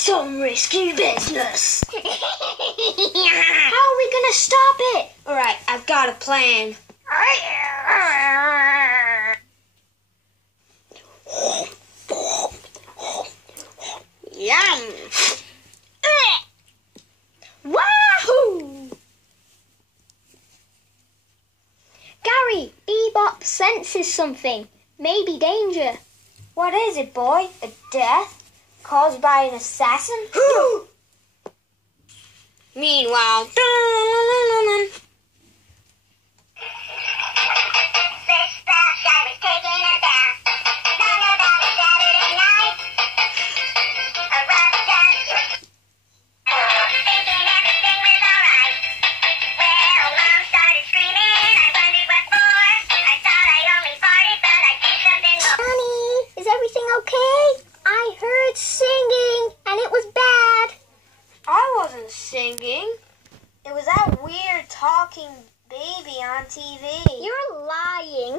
Some risky business. How are we gonna stop it? Alright, I've got a plan. Yum! Wahoo! Gary, Bebop senses something. Maybe danger. What is it, boy? A death caused by an assassin? Meanwhile, This spell shot was taking a bath. Long about a Saturday night. A rough dust. Thinking everything was alright. Well, Mom started screaming. I wondered what for. I thought I only farted, but I did something more. Honey, is everything okay? I heard singing and it was bad. I wasn't singing. It was that weird talking baby on TV. You're lying.